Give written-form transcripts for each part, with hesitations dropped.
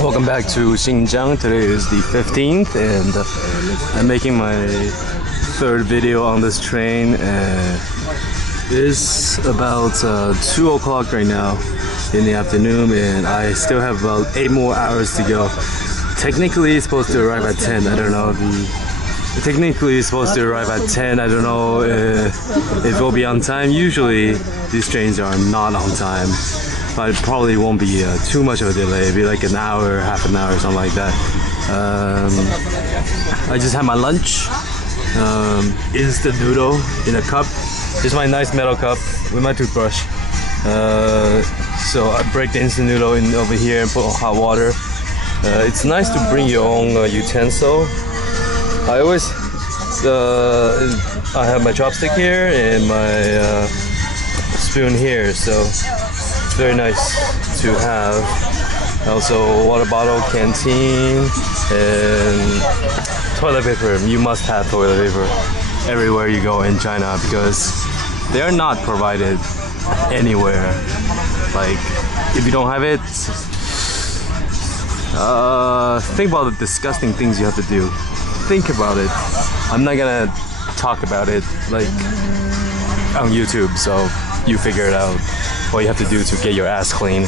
Welcome back to Xinjiang. Today is the 15th and I'm making my third video on this train. It is about 2 o'clock right now in the afternoon and I still have about 8 more hours to go. Technically it's supposed to arrive at 10. I don't know technically it's supposed to arrive at 10. I don't know if it will be on time. Usually these trains are not on time. But it probably won't be too much of a delay. It'll be like an hour, half an hour, something like that. I just had my lunch. Instant noodle in a cup. This is my nice metal cup with my toothbrush. So I break the instant noodle in over here and put on hot water. It's nice to bring your own utensil. I always I have my chopstick here and my spoon here, so it's very nice to have. Also water bottle, canteen, and toilet paper. You must have toilet paper everywhere you go in China because they are not provided anywhere. Like if you don't have it, think about the disgusting things you have to do. Think about it. I'm not gonna talk about it like on YouTube, so you figure it out what you have to do to get your ass clean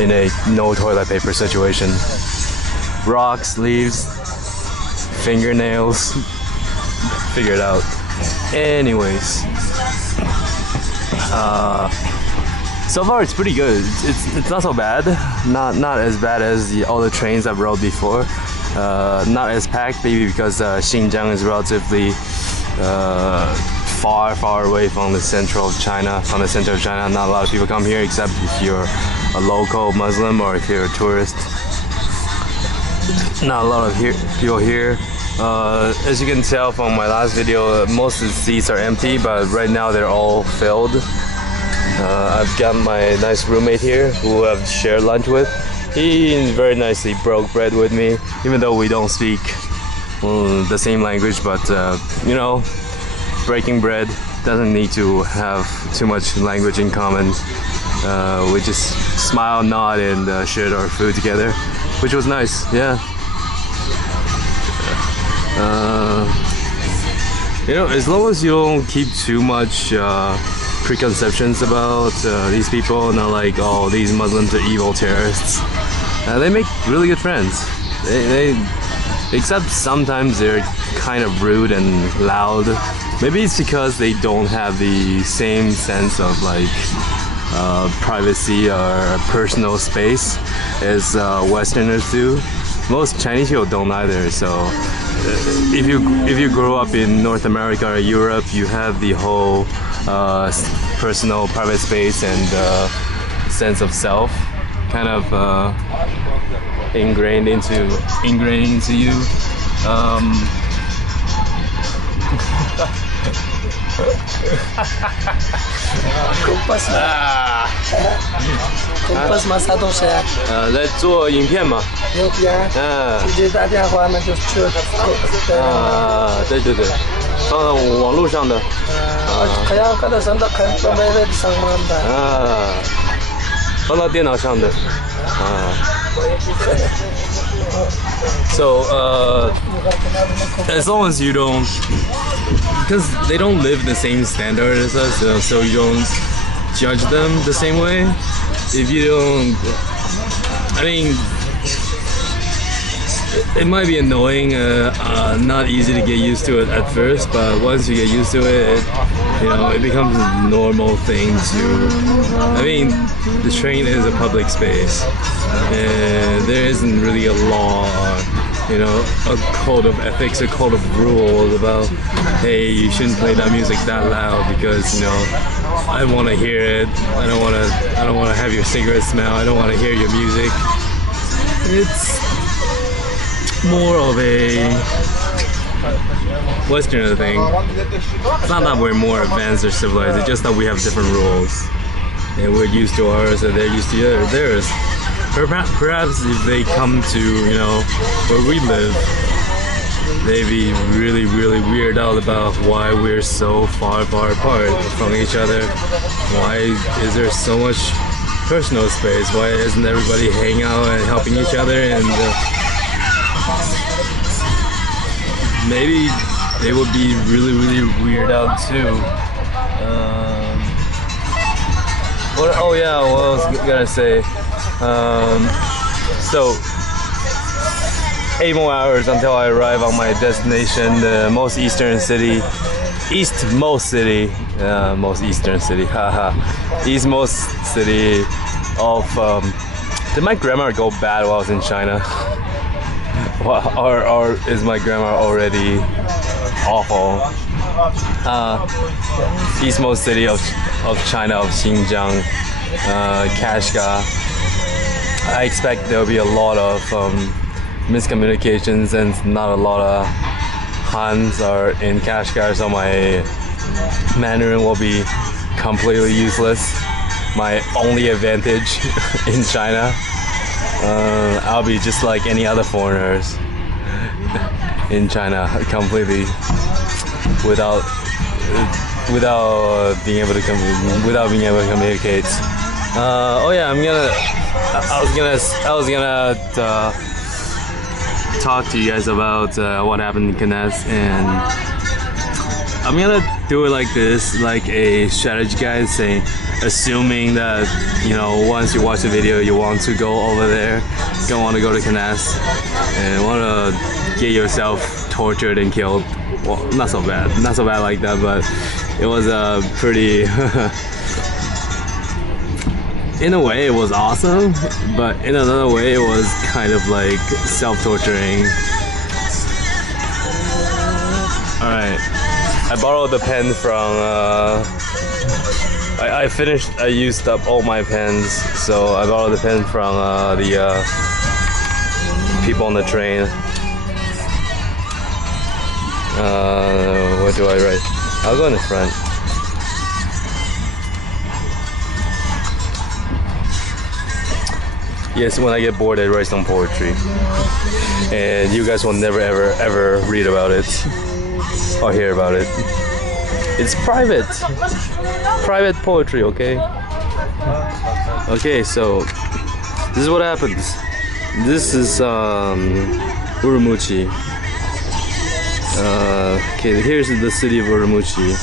in a no toilet paper situation. Rocks, leaves, fingernails, figure it out. Anyways, so far it's pretty good. It's not so bad. Not as bad as all the trains I've rode before. Not as packed, maybe because Xinjiang is relatively far away from the center of China. Not a lot of people come here except if you're a local Muslim or if you're a tourist. Not a lot of people here. As you can tell from my last video, most of the seats are empty, but right now they're all filled. I've got my nice roommate here who I've shared lunch with. He very nicely broke bread with me, even though we don't speak the same language, but you know, breaking bread doesn't need to have too much language in common. We just smile, nod, and shared our food together, which was nice. Yeah. You know, as long as you don't keep too much preconceptions about these people, not like, oh, these Muslims are evil terrorists. They make really good friends. Except sometimes they're kind of rude and loud. Maybe it's because they don't have the same sense of like privacy or personal space as Westerners do. Most Chinese people don't either. So if you grow up in North America or Europe, you have the whole personal private space and sense of self kind of ingrained into you. Kompas 吗？啥东西啊？在做影片嘛。影片。直接打电话那就去。对，放到网络上的。kaya kada sanda kan pambayad sa mga放到电脑上的。So as long as you don't, because they don't live the same standard as us, so you don't judge them the same way. If you don't, I mean, it might be annoying, not easy to get used to it at first, but once you get used to it, you know, it becomes a normal thing to, I mean, the train is a public space, and there isn't really a law, you know, a code of ethics, a code of rules about, hey, you shouldn't play that music that loud because, you know, I want to hear it, I don't want to have your cigarette smell, I don't want to hear your music. It's more of a Westerner thing. It's not that we're more advanced or civilized, it's just that we have different rules. And we're used to ours and they're used to theirs. Perhaps if they come to, you know, where we live, they'd be really weird out about why we're so far apart from each other. Why is there so much personal space? Why isn't everybody hanging out and helping each other? And maybe they would be really weird out too. Oh yeah, what I was gonna say. So 8 more hours until I arrive on my destination, the most eastern city, eastmost city of. Did my grammar go bad while I was in China? or is my grammar already awful? Eastmost city of China, of Xinjiang, Kashgar. I expect there'll be a lot of miscommunications and not a lot of Hans are in Kashgar, so my Mandarin will be completely useless. My only advantage in China, I'll be just like any other foreigners in China, completely without being able to communicate. Oh yeah, I was gonna talk to you guys about what happened in Kanas, and I'm gonna do it like this, like a strategy guide, saying, assuming that, you know, once you watch the video you want to go over there, you want to go to Kanas and want to get yourself tortured and killed. Well, not so bad like that, but it was a pretty in a way it was awesome, but in another way it was kind of like self-torturing. Alright, I borrowed the pen from I used up all my pens, so I borrowed the pen from the people on the train. What do I write? I'll go in the front. Yes, when I get bored I write some poetry, and you guys will never ever read about it or hear about it. It's private poetry, okay? Okay, so this is what happens. This is Urumqi. Okay, here's the city of Urumqi.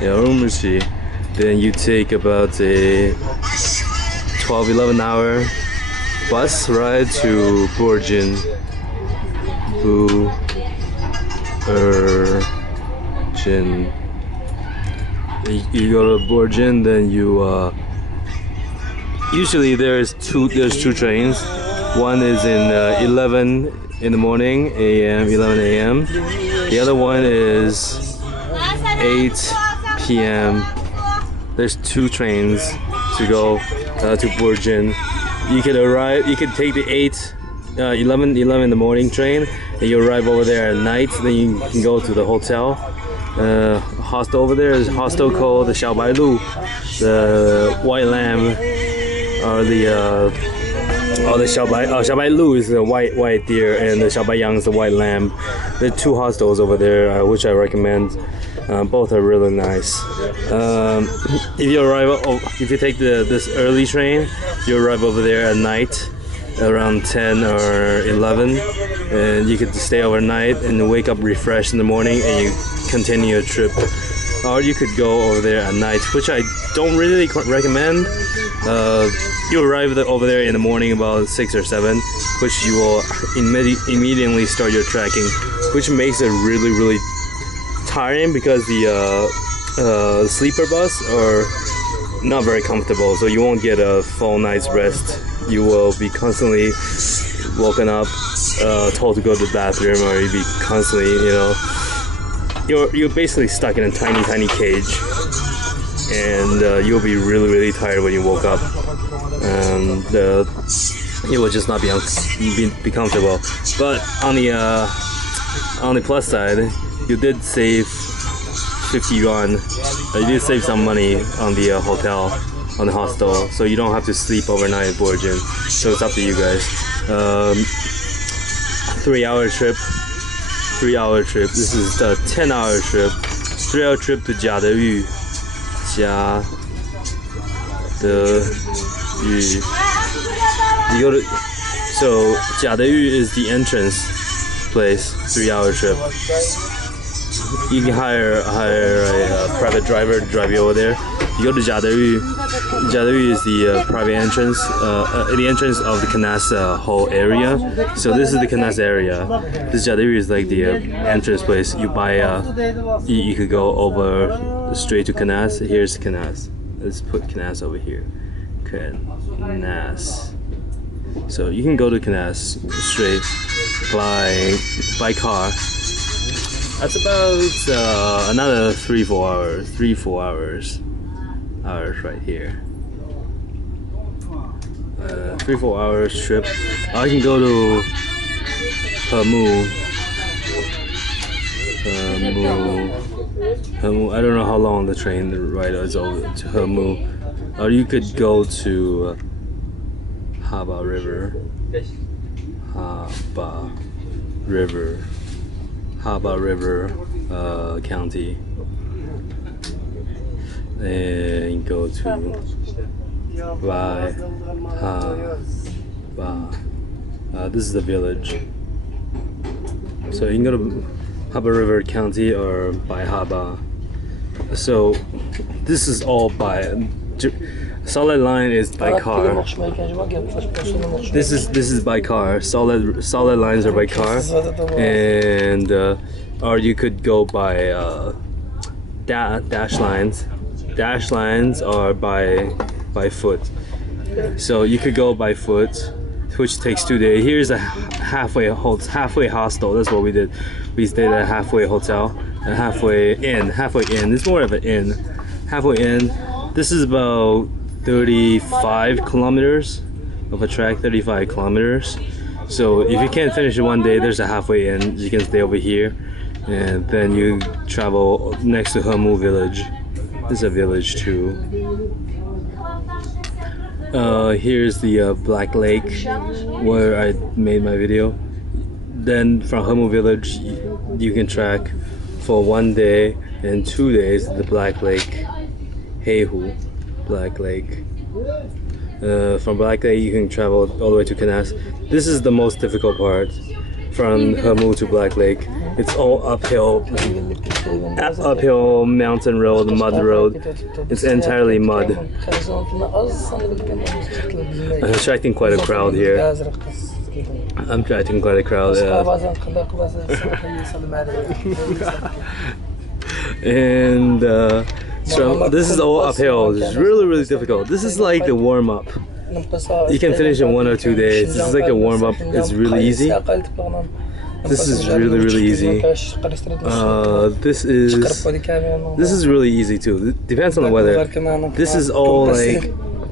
Urumqi. Then you take about a 12-11 hour bus ride to Borjin. You go to Borjin, then you usually there's two trains. One is in 11 in the morning, 11 a.m. The other one is 8 p.m. There's 2 trains to go to Borjin. You could take the 11 in the morning train, and you arrive over there at night. Then you can go to the hotel. Hostel over there is a hostel called the Xiaobailu, the White Lamb, or the Xiaobailu is the white deer, and the Xiaobaiyang is the white lamb. There are 2 hostels over there, which I recommend. Both are really nice. If you take this early train, you arrive over there at night, around 10 or 11, and you could stay overnight and wake up refreshed in the morning, and you continue your trip. Or you could go over there at night, which I don't really recommend. You arrive over there in the morning about 6 or 7, which you will immediately start your trekking, which makes it really tiring, because the sleeper bus are not very comfortable, so you won't get a full night's rest. You will be constantly woken up, told to go to the bathroom, or you'll be constantly, you're basically stuck in a tiny cage, and you'll be really tired when you woke up, and you will just not be comfortable. But on the plus side, you did save 50 yuan. You did save some money on the hotel, on the hostel, so you don't have to sleep overnight at Borjin. So it's up to you guys. 3-hour trip. 3-hour trip. This is the 10-hour trip. 3-hour trip to Jiadeyu. Jiadeyu. You go to, so Jiadeyu is the entrance place. 3-hour trip. You can hire a private driver to drive you over there. You go to Jiadeyu. Jiadeyu is the private entrance, the entrance of the Kanas whole area. So this is the Kanas area. This Jiadeyu is like the entrance place. You buy, you could go over straight to Kanas. Here's Kanas. Let's put Kanas over here. Kanas. So you can go to Kanas straight by car. That's about another 3-4 hours. 3-4 hours right here. 3-4 hours trip. I can go to Hamu. I don't know how long the train ride is over to Hamu. Or you could go to Haba River. Haba River County, and go to this is the village. So you can go to Haba River County or by Haba. So this is all by solid line is by car. This is by car. Solid lines are by car, and or you could go by dash lines. Dash lines are by foot. So you could go by foot, which takes 2 days. Here's a halfway hostel. That's what we did. We stayed at a halfway hotel, a halfway inn. It's more of an inn. Halfway inn. This is about 35 kilometers of a track. 35 kilometers. So if you can't finish it one day, there's a halfway inn. You can stay over here, and then you travel next to Hamu village. This is a village too. Here's the Black Lake where I made my video. Then from Hamu village you can track for 1 day and 2 days the Black Lake, Heihu, Black Lake. From Black Lake you can travel all the way to Kanas. This is the most difficult part. From Hamu to Black Lake, it's all uphill mountain road, mud road. It's entirely mud. I'm attracting quite a crowd here. I'm attracting quite a crowd. And so this is all uphill. It's really difficult. This is like the warm up. You can finish in 1 or 2 days. This is like a warm up. It's really easy. This is really easy. This is really easy too. It depends on the weather. This is all like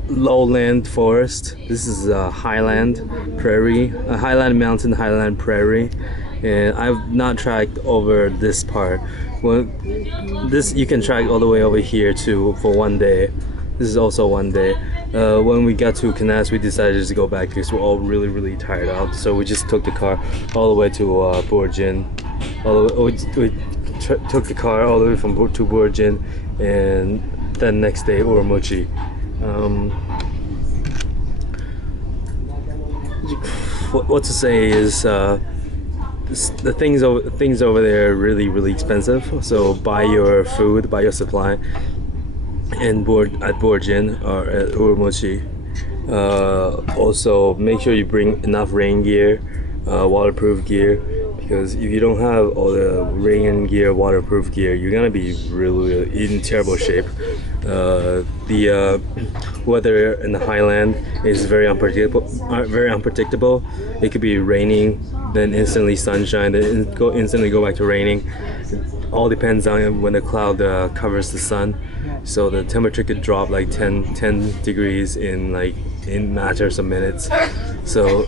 lowland forest. This is highland prairie, highland mountain, highland prairie, and I've not tracked over this part. Well, this you can track all the way over here too for 1 day. This is also 1 day. When we got to Kanas, we decided just to go back because we're all really tired out. So we just took the car all the way to Borjin. We took the car all the way to Borjin, and then next day Urumqi. What to say is the things over there are really expensive. So buy your food, buy your supply. And at Borjin or at Urumqi. Also make sure you bring enough rain gear, waterproof gear, because if you don't have all the rain gear, waterproof gear, you're gonna be really in terrible shape. The weather in the highland is very unpredictable. It could be raining, then instantly sunshine, then instantly go back to raining. It all depends on when the cloud covers the sun. So the temperature could drop like 10 degrees in matters of minutes. So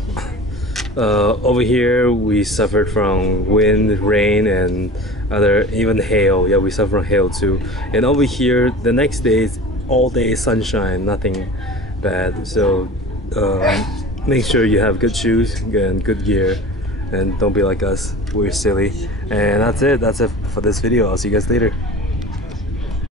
over here we suffered from wind, rain, and even hail. Yeah, we suffered from hail too. And over here the next day all day sunshine, nothing bad. So make sure you have good shoes and good gear, and don't be like us, we're silly. And that's it for this video. I'll see you guys later.